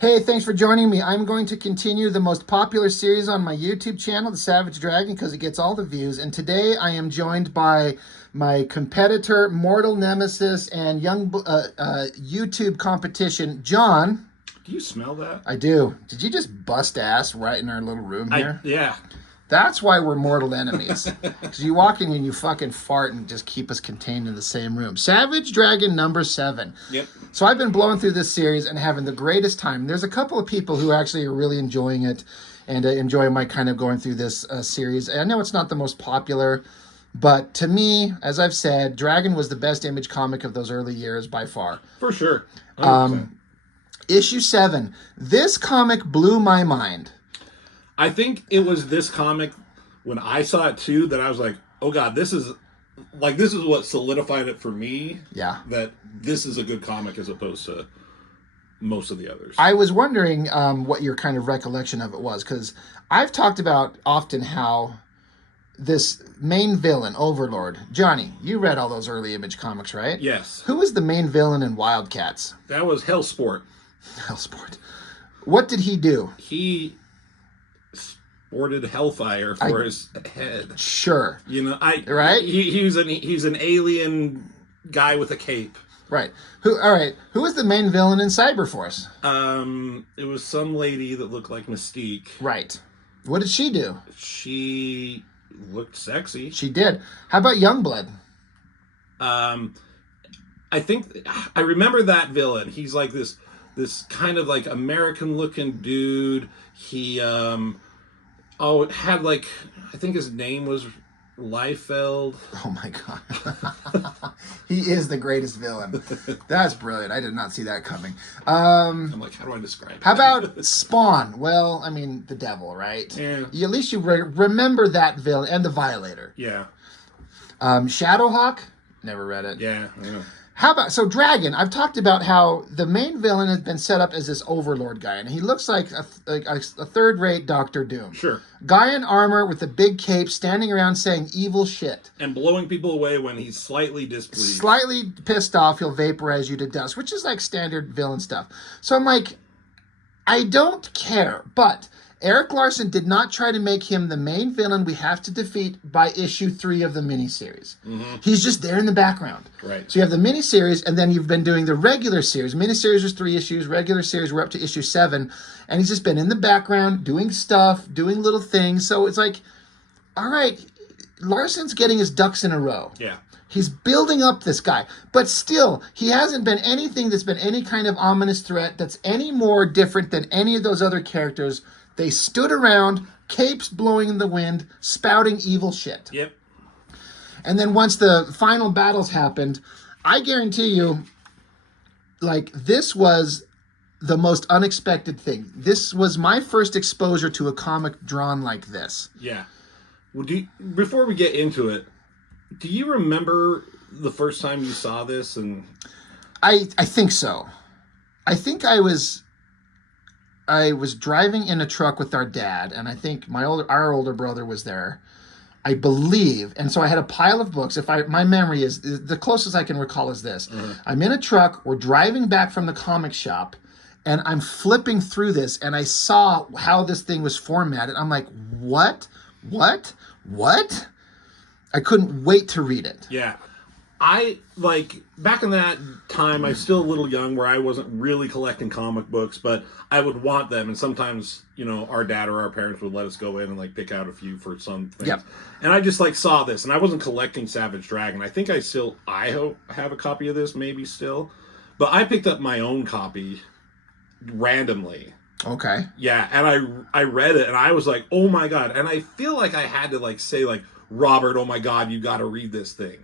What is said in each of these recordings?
Hey, thanks for joining me. I'm going to continue the most popular series on my YouTube channel, The Savage Dragon, because it gets all the views. And today I am joined by my competitor, mortal nemesis, and young YouTube competition, John. Do you smell that? I do. Did you just bust ass right in our little room here? Yeah. That's why we're mortal enemies. Because you walk in and you fucking fart and just keep us contained in the same room. Savage Dragon number 7. Yep. So I've been blowing through this series and having the greatest time. There's a couple of people who actually are really enjoying it and enjoy my kind of going through this series. I know it's not the most popular, but to me, as I've said, Dragon was the best Image comic of those early years by far. For sure. 100%. Issue 7. This comic blew my mind. I think it was this comic, when I saw it too, that I was like, oh God, this is what solidified it for me. Yeah. That this is a good comic as opposed to most of the others. I was wondering what your kind of recollection of it was, because I've talked about often how this main villain, Overlord, Johnny, you read all those early Image comics, right? Yes. Who was the main villain in Wildcats? That was Hellsport. Hellsport. What did he do? He sported hellfire for his head. Sure. You know, right? He's an alien guy with a cape. Right. Who was the main villain in Cyberforce? It was some lady that looked like Mystique. Right. What did she do? She looked sexy. She did. How about Youngblood? I think I remember that villain. He's like this kind of like American looking dude. He had like, I think his name was Liefeld. Oh my God. He is the greatest villain. That's brilliant. I did not see that coming. I'm like, how do I describe it? How about Spawn? Well, I mean, the devil, right? Yeah. At least you remember that villain and the Violator. Yeah. Shadowhawk? Never read it. Yeah. How about, so Dragon, I've talked about how the main villain has been set up as this Overlord guy, and he looks like a third-rate Doctor Doom. Sure. Guy in armor with a big cape standing around saying evil shit. And blowing people away when he's slightly displeased. Slightly pissed off, he'll vaporize you to dust, which is like standard villain stuff. So I'm like, I don't care, but Eric Larson did not try to make him the main villain we have to defeat by issue 3 of the miniseries. Mm-hmm. He's just there in the background. Right. So you have the miniseries, and then you've been doing the regular series. Miniseries was 3 issues. Regular series, we're up to issue 7. And he's just been in the background, doing stuff, doing little things. So it's like, all right, Larson's getting his ducks in a row. Yeah. He's building up this guy. But still, he hasn't been anything that's been any kind of ominous threat that's any more different than any of those other characters. They stood around, capes blowing in the wind, spouting evil shit. Yep. And then once the final battles happened, I guarantee you, like, this was the most unexpected thing. This was my first exposure to a comic drawn like this. Yeah. Well, before we get into it, do you remember the first time you saw this? And I think so. I think I was driving in a truck with our dad, and I think our older brother was there, I believe. And so I had a pile of books. My memory is the closest I can recall is this. Mm-hmm. I'm in a truck, we're driving back from the comic shop, and I'm flipping through this, and I saw how this thing was formatted. I'm like, what? I couldn't wait to read it. Yeah. Back in that time, I was still a little young where I wasn't really collecting comic books, but I would want them. And sometimes, our dad or our parents would let us go in and pick out a few for some things. Yep. And I just saw this, and I wasn't collecting Savage Dragon. I think I have a copy of this, maybe still. But I picked up my own copy randomly. Okay. Yeah. And I read it and I was like, oh my God. And I feel like I had to say Robert, oh my God, you got to read this thing.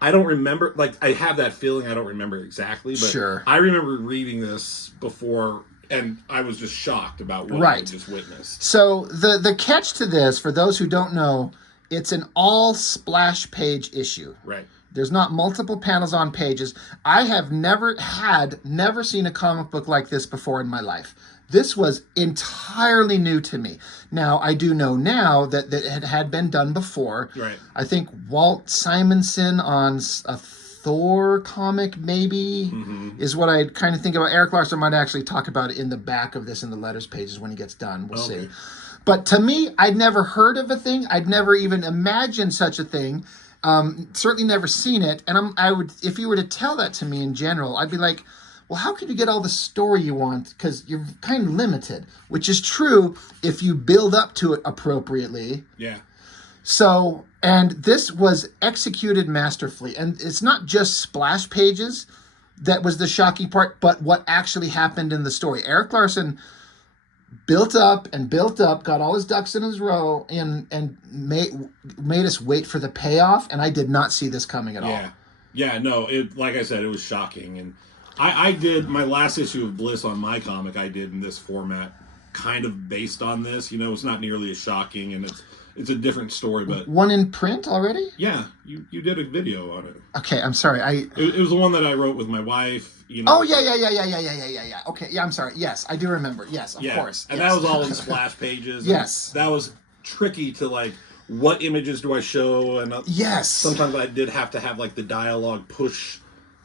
I don't remember, I have that feeling, I don't remember exactly, but sure. I remember reading this before, and I was just shocked about what I just witnessed. So the catch to this, for those who don't know, it's an all splash page issue. Right. There's not multiple panels on pages. I have never seen a comic book like this before in my life. This was entirely new to me. Now, I do know now that it had been done before. Right. I think Walt Simonson on a Thor comic, maybe, is what I kind of think about. Eric Larson might actually talk about it in the back of this in the letters pages when he gets done. We'll see. But to me, I'd never heard of a thing. I'd never even imagined such a thing. Certainly never seen it. And I would, if you were to tell that to me in general, I'd be like, well, how can you get all the story you want? Because you're kind of limited, which is true if you build up to it appropriately. Yeah. So, and this was executed masterfully. And it's not just splash pages that was the shocking part, but what actually happened in the story. Eric Larson built up, got all his ducks in his row, and made us wait for the payoff. And I did not see this coming at all. Yeah, no, like I said, it was shocking. And I did my last issue of Bliss on my comic, I did in this format, kind of based on this. You know, it's not nearly as shocking, and it's a different story, but... One in print already? Yeah, you did a video on it. Okay, I'm sorry. It was the one that I wrote with my wife, you know. Oh, yeah. Okay, yeah, I'm sorry. Yes, I do remember. Yes, of course. And yes. that was all in splash pages. Yes. That was tricky to, like, what images do I show? And yes. Sometimes I did have to have, like, the dialogue push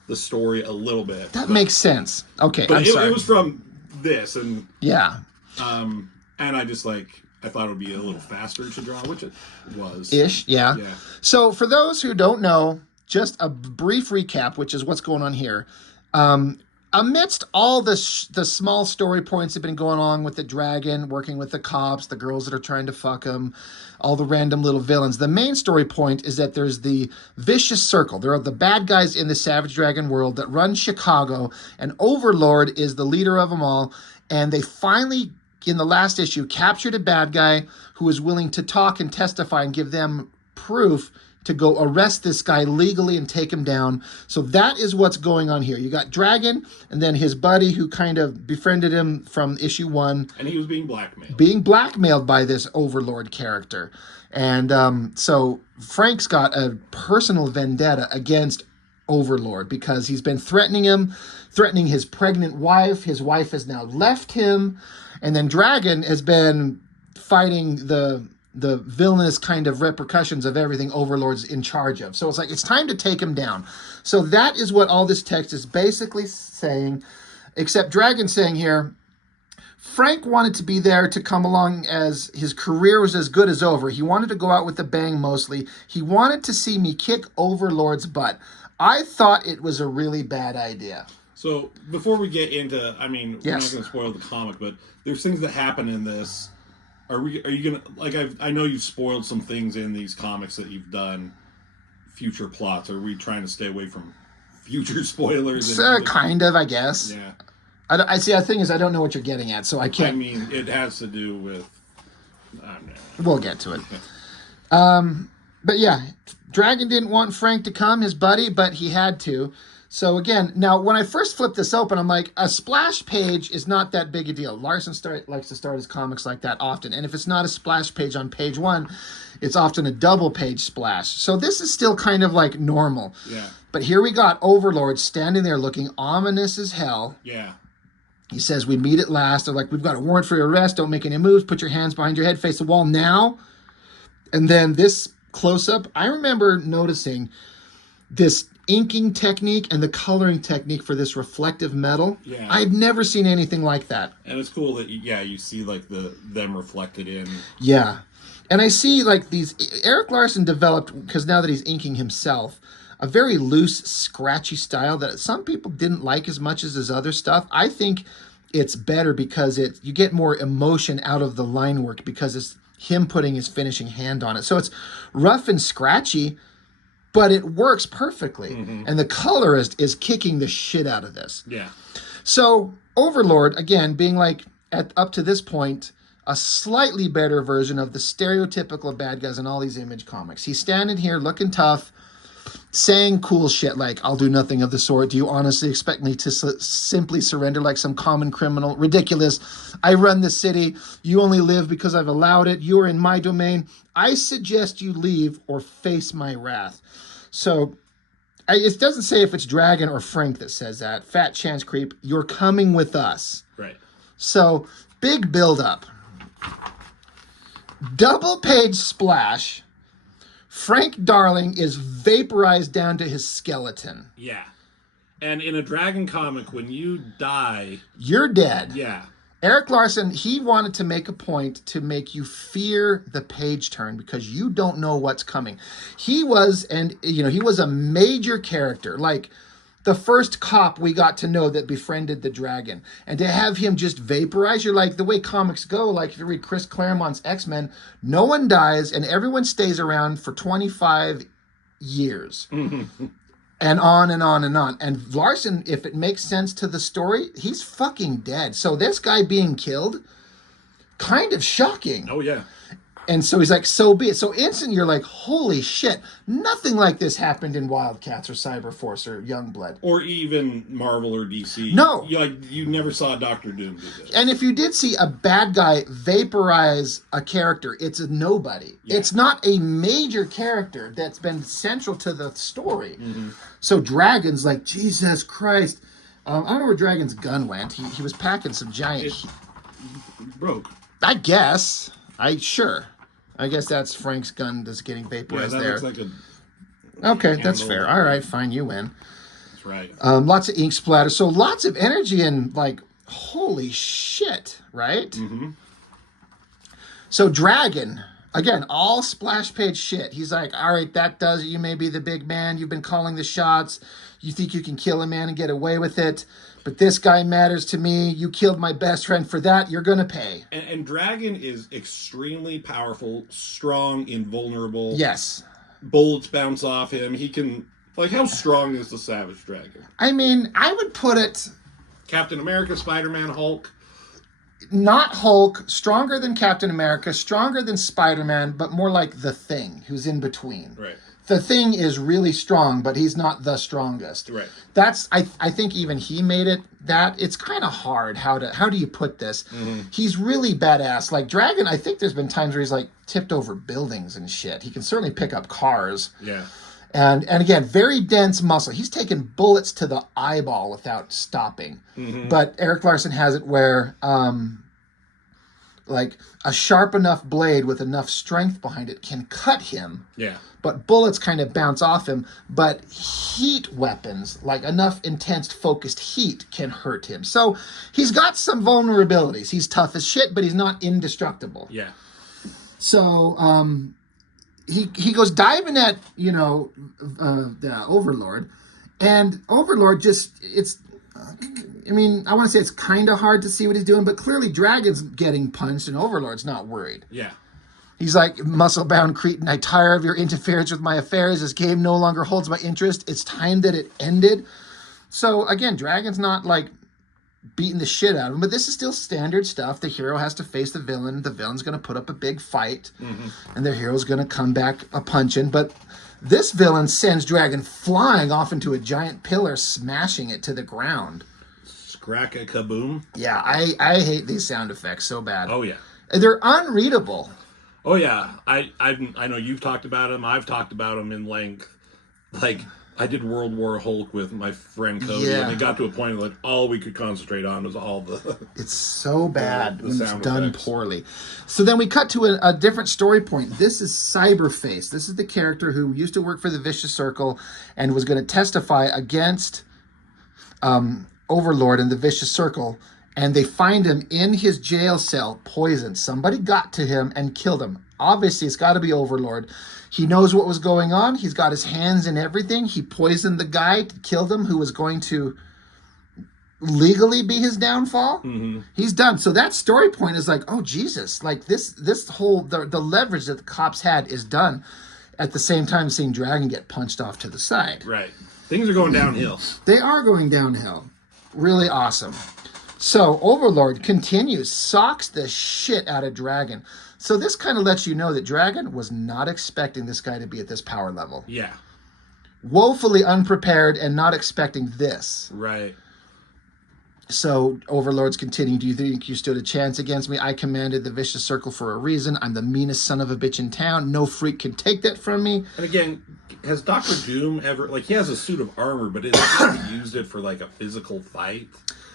the story a little bit. That makes sense. Okay, but I'm sorry. It was from this, and... Yeah. And I just, like... I thought it would be a little faster to draw, which it was. Ish, yeah. So for those who don't know, just a brief recap, which is what's going on here. Amidst all the small story points that have been going on with the dragon, working with the cops, the girls that are trying to fuck him, all the random little villains, the main story point is that there's the vicious circle. There are the bad guys in the Savage Dragon world that run Chicago, and Overlord is the leader of them all, and they finally... in the last issue, captured a bad guy who was willing to talk and testify and give them proof to go arrest this guy legally and take him down. So that is what's going on here. You got Dragon and then his buddy who kind of befriended him from issue 1. And he was being blackmailed. Being blackmailed by this Overlord character. And so Frank's got a personal vendetta against Overlord because he's been threatening him, threatening his pregnant wife. His wife has now left him. And then Dragon has been fighting the villainous kind of repercussions of everything Overlord's in charge of. So it's like, it's time to take him down. So that is what all this text is basically saying, except Dragon saying here, Frank wanted to be there to come along as his career was as good as over. He wanted to go out with a bang mostly. He wanted to see me kick Overlord's butt. I thought it was a really bad idea. So, before we get into, I mean, we're not Yes. going to spoil the comic, but there's things that happen in this. Are you going to, like, I know you've spoiled some things in these comics that you've done, future plots. Are we trying to stay away from future spoilers? Kind of, I guess. Yeah. I see, the thing is, I don't know what you're getting at, so I can't. I mean, it has to do with, I don't know. We'll get to it. But yeah, Dragon didn't want Frank to come, his buddy, but he had to. So again, now when I first flipped this open, I'm like, a splash page is not that big a deal. Larson likes to start his comics like that often. And if it's not a splash page on page 1, it's often a double page splash. So this is still kind of like normal. Yeah. But here we got Overlord standing there looking ominous as hell. Yeah. He says, we meet at last. They're like, we've got a warrant for your arrest. Don't make any moves. Put your hands behind your head. Face the wall now. And then this close-up, I remember noticing this inking technique and the coloring technique for this reflective metal. Yeah. I'd never seen anything like that. And it's cool that, you see, like, them reflected in. Yeah. And I see, like, these... Eric Larson developed, because now that he's inking himself, a very loose, scratchy style that some people didn't like as much as his other stuff. I think it's better because you get more emotion out of the line work because it's him putting his finishing hand on it. So it's rough and scratchy, but it works perfectly. Mm-hmm. And the colorist is kicking the shit out of this. Yeah. So Overlord, again, being like, up to this point, a slightly better version of the stereotypical bad guys in all these Image comics. He's standing here looking tough, saying cool shit like, I'll do nothing of the sort. Do you honestly expect me to simply surrender like some common criminal? Ridiculous. I run the city. You only live because I've allowed it. You are in my domain. I suggest you leave or face my wrath. So it doesn't say if it's Dragon or Frank that says that. Fat chance creep. You're coming with us. Right. So big build up. Double page splash Frank Darling is vaporized down to his skeleton. Yeah. And in a dragon comic, when you die... You're dead. Yeah. Eric Larson, he wanted to make a point to make you fear the page turn because you don't know what's coming. He was a major character. Like, the first cop we got to know that befriended the dragon. And to have him just vaporize, you're like, the way comics go, like if you read Chris Claremont's X-Men, no one dies and everyone stays around for 25 years. And on and on and on. And Larson, if it makes sense to the story, he's fucking dead. So this guy being killed, kind of shocking. Oh, yeah. And so he's like, so be it. So instant, you're like, holy shit. Nothing like this happened in Wildcats or Cyberforce or Youngblood. Or even Marvel or DC. No. You never saw Doctor Doom do this. And if you did see a bad guy vaporize a character, it's a nobody. Yeah. It's not a major character that's been central to the story. Mm-hmm. So Dragon's like, Jesus Christ. I don't know where Dragon's gun went. He was packing some giant... It broke. I guess. Sure. I guess that's Frank's gun that's getting vaporized there. Looks like okay, that's fair. All right, fine, you win. That's right. Lots of ink splatter. So lots of energy and like, holy shit, right? Mm-hmm. So Dragon, again, all splash page shit. He's like, all right, that does it. You may be the big man. You've been calling the shots. You think you can kill a man and get away with it. But this guy matters to me. You killed my best friend. For that, you're going to pay. And Dragon is extremely powerful, strong, invulnerable. Yes. Bullets bounce off him. He can... Like, how strong is the Savage Dragon? I mean, I would put it... Captain America, Spider-Man, Hulk. Not Hulk. Stronger than Captain America. Stronger than Spider-Man. But more like the Thing, who's in between. Right. The Thing is really strong, but he's not the strongest. Right. That's I think even he made it that. It's kind of hard how do you put this? Mm-hmm. He's really badass. Like Dragon, I think there's been times where he's like tipped over buildings and shit. He can certainly pick up cars. Yeah. And again, very dense muscle. He's taken bullets to the eyeball without stopping. Mm-hmm. But Eric Larson has it where like a sharp enough blade with enough strength behind it can cut him. Yeah. But bullets kind of bounce off him. But heat weapons, like enough intense focused heat, can hurt him. So he's got some vulnerabilities. He's tough as shit, but he's not indestructible. Yeah. So he goes diving at, the Overlord. And Overlord I want to say it's kind of hard to see what he's doing, but clearly Dragon's getting punched and Overlord's not worried. Yeah. He's like, muscle-bound cretin, I tire of your interference with my affairs. This game no longer holds my interest. It's time that it ended. So, again, Dragon's not, like, beating the shit out of him, but this is still standard stuff. The hero has to face the villain. The villain's going to put up a big fight, and the hero's going to come back a-punching. But this villain sends Dragon flying off into a giant pillar, smashing it to the ground. Scrack-a-kaboom. Yeah, I hate these sound effects so bad. Oh, yeah. They're unreadable. Oh, yeah. I know you've talked about them. I've talked about them in length. Like, I did World War Hulk with my friend Cody, and it got to a point where, like, all we could concentrate on was all the... It's so bad when it's done effects. Poorly. So then we cut to a different story point. This is Cyberface. This is the character who used to work for the Vicious Circle and was going to testify against Overlord and the Vicious Circle. And they find him in his jail cell, poisoned. Somebody got to him and killed him. Obviously, it's got to be Overlord. He knows what was going on. He's got his hands in everything. He poisoned the guy, killed him, who was going to legally be his downfall. Mm-hmm. He's done. So that story point is like, oh, Jesus. Like, this whole, the leverage that the cops had is done at the same time seeing Dragon get punched off to the side. Right. Things are going downhill. They are going downhill. Really awesome. So Overlord continues, socks the shit out of Dragon. So this kind of lets you know that Dragon was not expecting this guy to be at this power level. Yeah. Woefully unprepared and not expecting this. Right. So Overlord's continuing, do you think you stood a chance against me? I commanded the Vicious Circle for a reason. I'm the meanest son of a bitch in town. No freak can take that from me. And again, has Dr. Doom ever, like, he has a suit of armor, but has he used it for, like, a physical fight?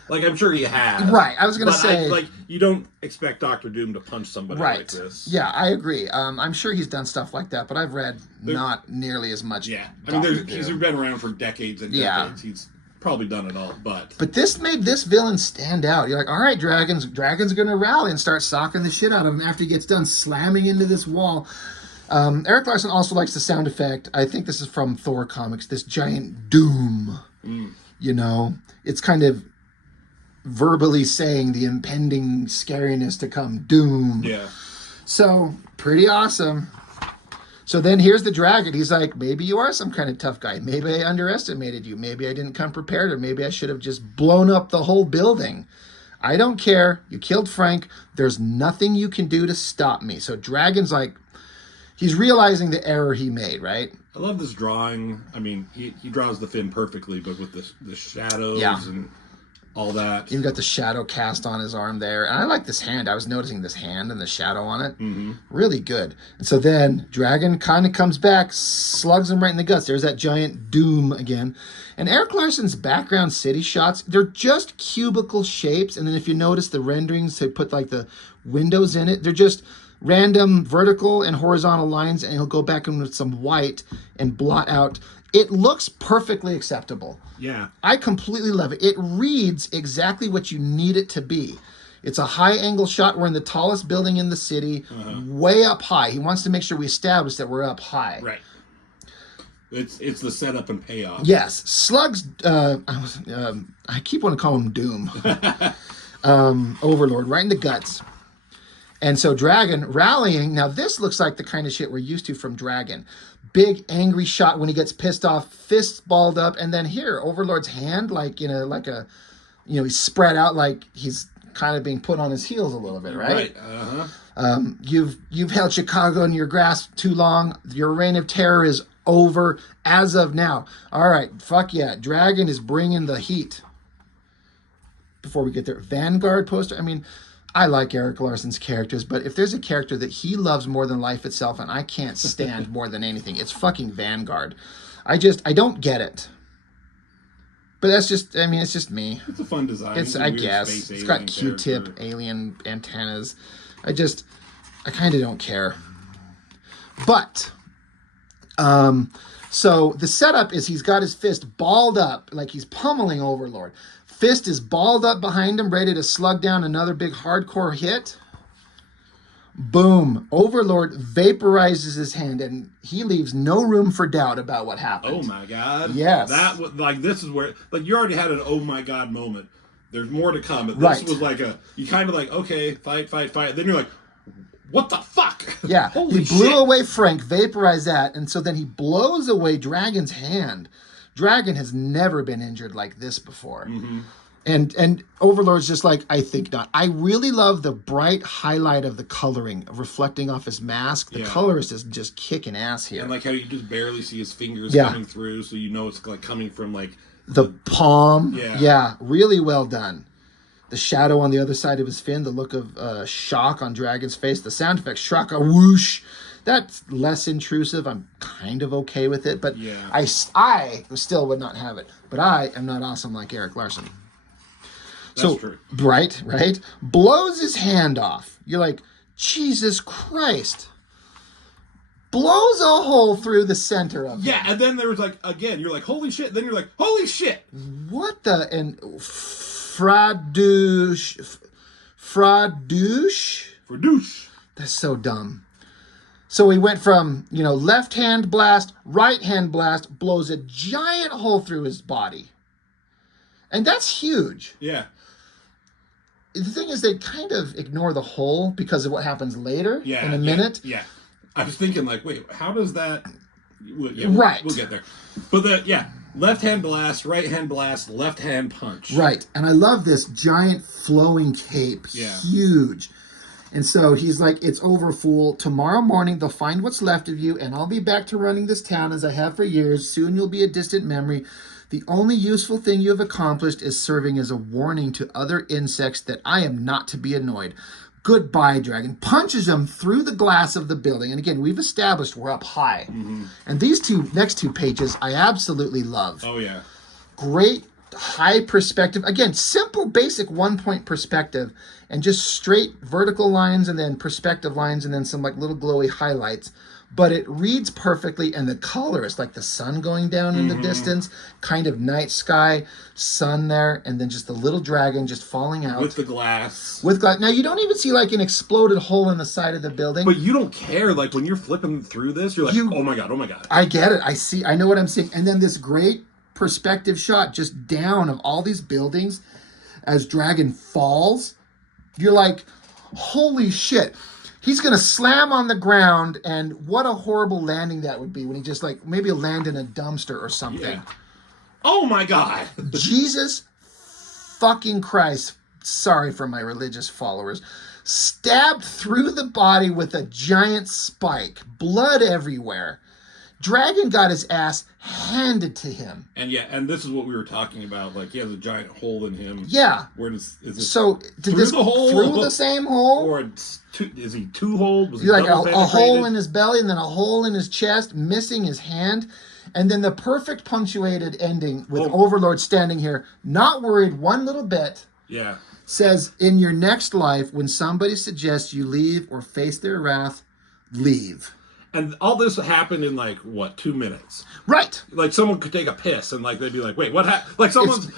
Like, I'm sure he has. Right, I was going to But say... like, you don't expect Doctor Doom to punch somebody like this. Yeah, I agree. I'm sure he's done stuff like that, but I've read not nearly as much. Yeah. I mean, he's been around for decades and decades. He's probably done it all, but this made this villain stand out. You're like, all right, Dragon's gonna rally and start socking the shit out of him after he gets done slamming into this wall. Eric Larson also likes the sound effect. I think this is from Thor comics. This giant doom. You know, it's kind of verbally saying the impending scariness to come. Doom. Yeah. So pretty awesome. So then here's the dragon. He's like, maybe you are some kind of tough guy. Maybe I underestimated you. Maybe I didn't come prepared, or maybe I should have just blown up the whole building. I don't care. You killed Frank. There's nothing you can do to stop me. So Dragon's like, he's realizing the error he made, right? I love this drawing. I mean, he draws the fin perfectly, but with the shadows and all that. Even got the shadow cast on his arm there. And I like this hand. I was noticing this hand and the shadow on it. Mm-hmm. Really good. And so then Dragon kind of comes back, slugs him right in the guts. There's that giant doom again. And Eric Larson's background city shots, they're just cubicle shapes. And then if you notice the renderings, they put like the windows in it. They're just random vertical and horizontal lines. And he'll go back in with some white and blot out. It looks perfectly acceptable. Yeah. I completely love it. It reads exactly what you need it to be. It's a high-angle shot. We're in the tallest building in the city, way up high. He wants to make sure we establish that we're up high. Right. It's the setup and payoff. Yes. Slugs, I keep wanting to call him Doom. Overlord, right in the guts. And so Dragon rallying. Now, this looks like the kind of shit we're used to from Dragon. Big angry shot when he gets pissed off, fists balled up, and then here, Overlord's hand, he's spread out like he's kind of being put on his heels a little bit, right? Right. You've held Chicago in your grasp too long. Your reign of terror is over as of now. All right, fuck yeah. Dragon is bringing the heat. Before we get there, Vanguard poster. I mean, I like Eric Larson's characters, but if there's a character that he loves more than life itself, and I can't stand more than anything, it's fucking Vanguard. I don't get it. But it's just me. It's a fun design. I guess. It's got Q-tip, alien antennas. I kind of don't care. But, so the setup is he's got his fist balled up, like he's pummeling Overlord. Fist is balled up behind him, ready to slug down another big hardcore hit. Boom. Overlord vaporizes his hand, and he leaves no room for doubt about what happened. Oh, my God. Yes. That was, this is where, you already had an oh, my God moment. There's more to come. But this was like you kind of like, okay, fight. Then you're like, what the fuck? Yeah. Holy he blew shit. away Frank, vaporized that, and so then he blows away Dragon's hand. Dragon has never been injured like this before. Mm-hmm. And Overlord's just like, I think not. I really love the bright highlight of the coloring reflecting off his mask. The colorist is just kicking ass here. And like how you just barely see his fingers coming through, so you know it's like coming from like the palm. Yeah. Yeah, really well done. The shadow on the other side of his fin, the look of shock on Dragon's face, the sound effect, shraka whoosh. That's less intrusive. I'm kind of okay with it, but I still would not have it. But I am not awesome like Eric Larson. That's true. Right? Blows his hand off. You're like, Jesus Christ. Blows a hole through the center of it. Yeah, and then there was like, again, you're like, holy shit. Then you're like, holy shit. What the? And Fradouche. That's so dumb. So we went from, left hand blast, right hand blast, blows a giant hole through his body. And that's huge. Yeah. The thing is, they kind of ignore the hole because of what happens later in a minute. Yeah. I was thinking, like, wait, how does that... Right. We'll get there. But left hand blast, right hand blast, left hand punch. Right. And I love this giant flowing cape. Yeah. Huge. And so he's like, it's over, fool. Tomorrow morning, they'll find what's left of you, and I'll be back to running this town as I have for years. Soon you'll be a distant memory. The only useful thing you have accomplished is serving as a warning to other insects that I am not to be annoyed. Goodbye, Dragon. Punches him through the glass of the building. And again, we've established we're up high. Mm-hmm. And these next two pages, I absolutely love. Oh, yeah. Great high perspective. Again, simple, basic 1-point perspective and just straight vertical lines and then perspective lines and then some like little glowy highlights. But it reads perfectly, and the color is like the sun going down in the distance, kind of night sky, sun there, and then just the little dragon just falling out. With the glass. With glass. Now, you don't even see like an exploded hole in the side of the building. But you don't care. Like, when you're flipping through this, you're like, oh my God, oh my God. I get it. I know what I'm seeing. And then this great perspective shot just down of all these buildings as Dragon falls. You're like, holy shit. He's going to slam on the ground, and what a horrible landing that would be when he just, like, maybe land in a dumpster or something. Yeah. Oh, my God. Jesus fucking Christ, sorry for my religious followers, stabbed through the body with a giant spike, blood everywhere. Dragon got his ass handed to him. And and this is what we were talking about. Like, he has a giant hole in him. Yeah. Where is it so did this go through the same hole? Or is he two-holed? Was he like a hole in his belly and then a hole in his chest, missing his hand? And then the perfect punctuated ending with Overlord standing here, not worried one little bit. Yeah. Says, in your next life, when somebody suggests you leave or face their wrath, leave. And all this happened in, like, what, 2 minutes? Right. Like, someone could take a piss and, like, they'd be like, wait, what happened? Like,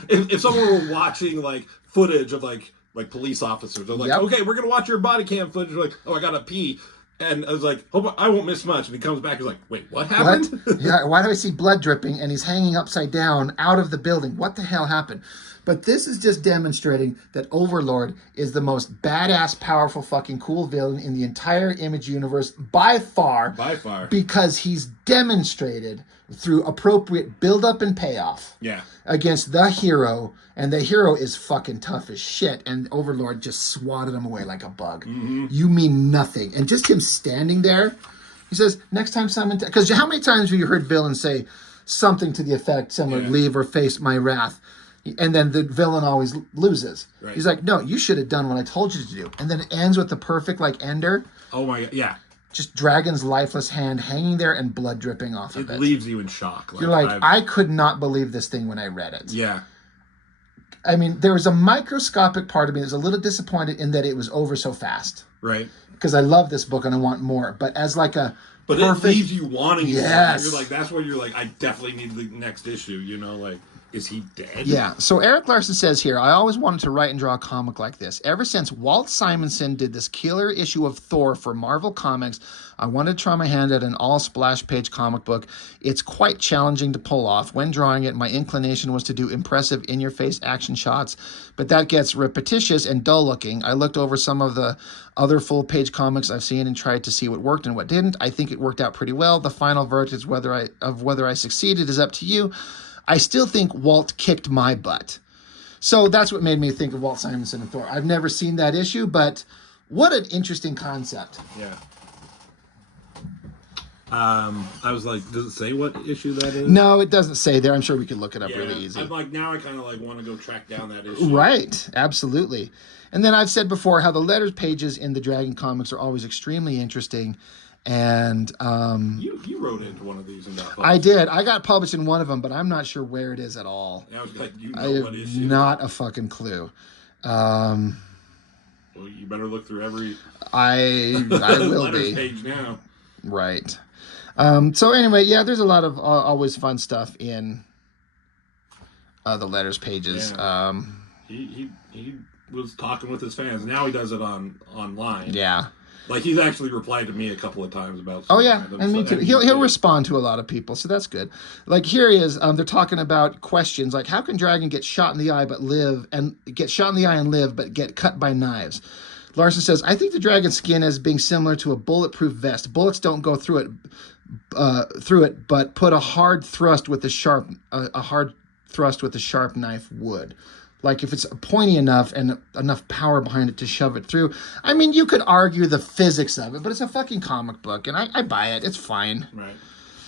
if someone were watching, like, footage of, like police officers, they're like, okay, we're going to watch your body cam footage. They're like, oh, I got to pee. And I was like, hope I won't miss much. And he comes back, he's like, wait, what happened? What? Yeah, why do I see blood dripping and he's hanging upside down out of the building? What the hell happened? But this is just demonstrating that Overlord is the most badass, powerful, fucking cool villain in the entire Image universe by far. By far. Because he's demonstrated through appropriate build-up and payoff. Yeah. Against the hero. And the hero is fucking tough as shit. And Overlord just swatted him away like a bug. Mm-hmm. You mean nothing. And just him standing there, he says, next time someone... Because how many times have you heard villains say something to the effect, someone leave or face my wrath? And then the villain always loses. Right. He's like, no, you should have done what I told you to do. And then it ends with the perfect, like, ender. Oh, my God, yeah. Just Dragon's lifeless hand hanging there and blood dripping off of it. It leaves you in shock. You're like, I could not believe this thing when I read it. Yeah. I mean, there was a microscopic part of me that was a little disappointed in that it was over so fast. Right. Because I love this book and I want more. But as like a But perfect, it leaves you wanting more. Yes. You're like, that's where you're like, I definitely need the next issue, you know, like... Is he dead? Yeah. So Eric Larson says here, I always wanted to write and draw a comic like this. Ever since Walt Simonson did this killer issue of Thor for Marvel Comics, I wanted to try my hand at an all-splash page comic book. It's quite challenging to pull off. When drawing it, my inclination was to do impressive in-your-face action shots, but that gets repetitious and dull-looking. I looked over some of the other full-page comics I've seen and tried to see what worked and what didn't. I think it worked out pretty well. The final verdict of whether I succeeded is up to you. I still think Walt kicked my butt. So that's what made me think of Walt Simonson and Thor. I've never seen that issue, but what an interesting concept. Yeah. I was like, does it say what issue that is? No, it doesn't say there. I'm sure we could look it up really easy. I'm like, now I kind of like want to go track down that issue. Right. Absolutely. And then I've said before how the letters pages in the Dragon comics are always extremely interesting. And you wrote into one of these in that book. I did. I got published in one of them, but I'm not sure where it is at all. I was like, I have not a fucking clue. Well, you better look through every I will be page now. Right. So anyway, yeah, there's a lot of always fun stuff in the letters pages. Yeah. He was talking with his fans. Now he does it online. Yeah. Like, he's actually replied to me a couple of times about... Oh, yeah, and me too. He'll respond to a lot of people, so that's good. Like, here he is. They're talking about questions, like, how can Dragon get shot in the eye but get cut by knives? Larson says, I think the Dragon's skin as being similar to a bulletproof vest. Bullets don't go through it, but put a hard thrust with a sharp knife would. Like, if it's pointy enough and enough power behind it to shove it through. I mean, you could argue the physics of it, but it's a fucking comic book, and I buy it. It's fine. Right.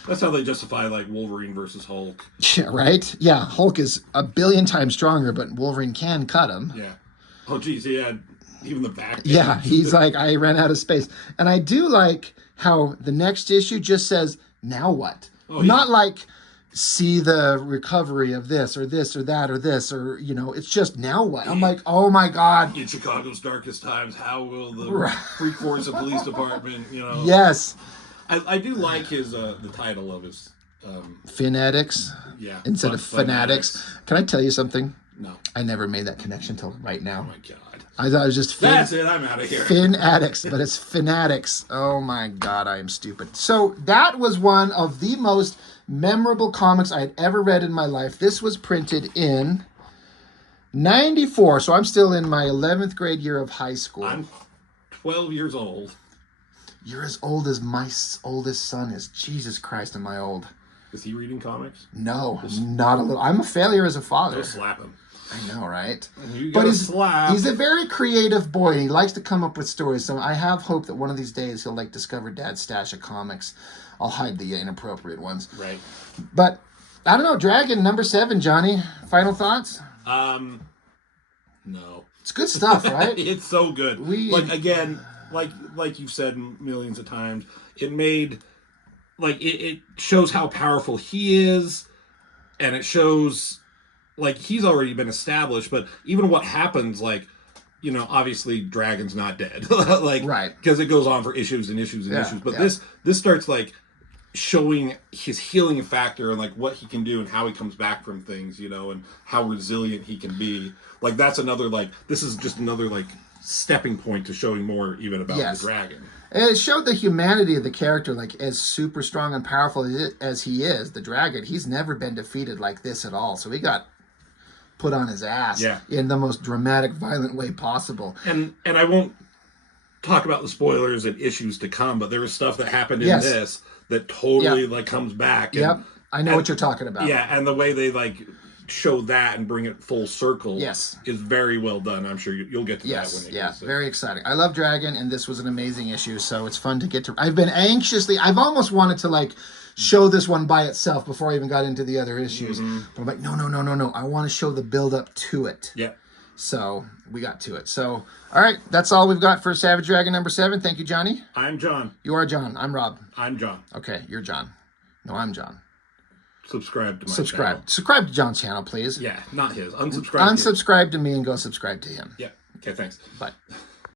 That's how they justify, like, Wolverine versus Hulk. Yeah, right? Yeah, Hulk is a billion times stronger, but Wolverine can cut him. Yeah. Oh, geez, he had even the back. Yeah, he's like, I ran out of space. And I do like how the next issue just says, now what? Oh, not like... see the recovery of this or this or that or this, or it's just now what? I'm like, oh my God. In Chicago's darkest times, how will the Right. Freak Force Police Department, Yes. I do like his the title of his Fanatics. Yeah. Instead of fanatics. Can I tell you something? No. I never made that connection till right now. Oh my God. I thought it was just That's it. I'm out of here. Fanatics, but it's fanatics. Oh my God, I am stupid. So that was one of the most memorable comics I had ever read in my life. This was printed in 94, so I'm still in my 11th grade year of high school. I'm 12 years old. You're as old as my oldest son is. Jesus Christ, am I old? Is he reading comics? No, not a little. I'm a failure as a father. Go slap him. I know, right? But he's a very creative boy. He likes to come up with stories. So I have hope that one of these days he'll discover Dad's stash of comics. I'll hide the inappropriate ones. Right. But I don't know. Dragon number 7, Johnny. Final thoughts? No. It's good stuff, right? It's so good. Like you've said millions of times, it shows how powerful he is, and it shows he's already been established, but even what happens, obviously Dragon's not dead. Right. Because it goes on for issues and issues and issues. But this starts showing his healing factor and what he can do and how he comes back from things, and how resilient he can be. That's another this is just another stepping point to showing more even about the Dragon. And it showed the humanity of the character, as super strong and powerful as he is, the Dragon. He's never been defeated like this at all. So he got put on his ass in the most dramatic, violent way possible. And I won't talk about the spoilers and issues to come, but there was stuff that happened in this that totally comes back. And, I know what you're talking about. Yeah, and the way they show that and bring it full circle is very well done. I'm sure you'll get to that when it gets very exciting. I love Dragon, and this was an amazing issue, so it's fun to get to. I've almost wanted to show this one by itself before I even got into the other issues. Mm-hmm. But I'm like, no. I want to show the build up to it. Yeah. So we got to it. So, all right, that's all we've got for Savage Dragon number 7. Thank you, Johnny. I'm John. You are John. I'm Rob. I'm John. Okay, you're John. No, I'm John. Subscribe to my channel. Subscribe to John's channel, please. Yeah, not his. Unsubscribe to me and go subscribe to him. Yeah. Okay, thanks. Bye.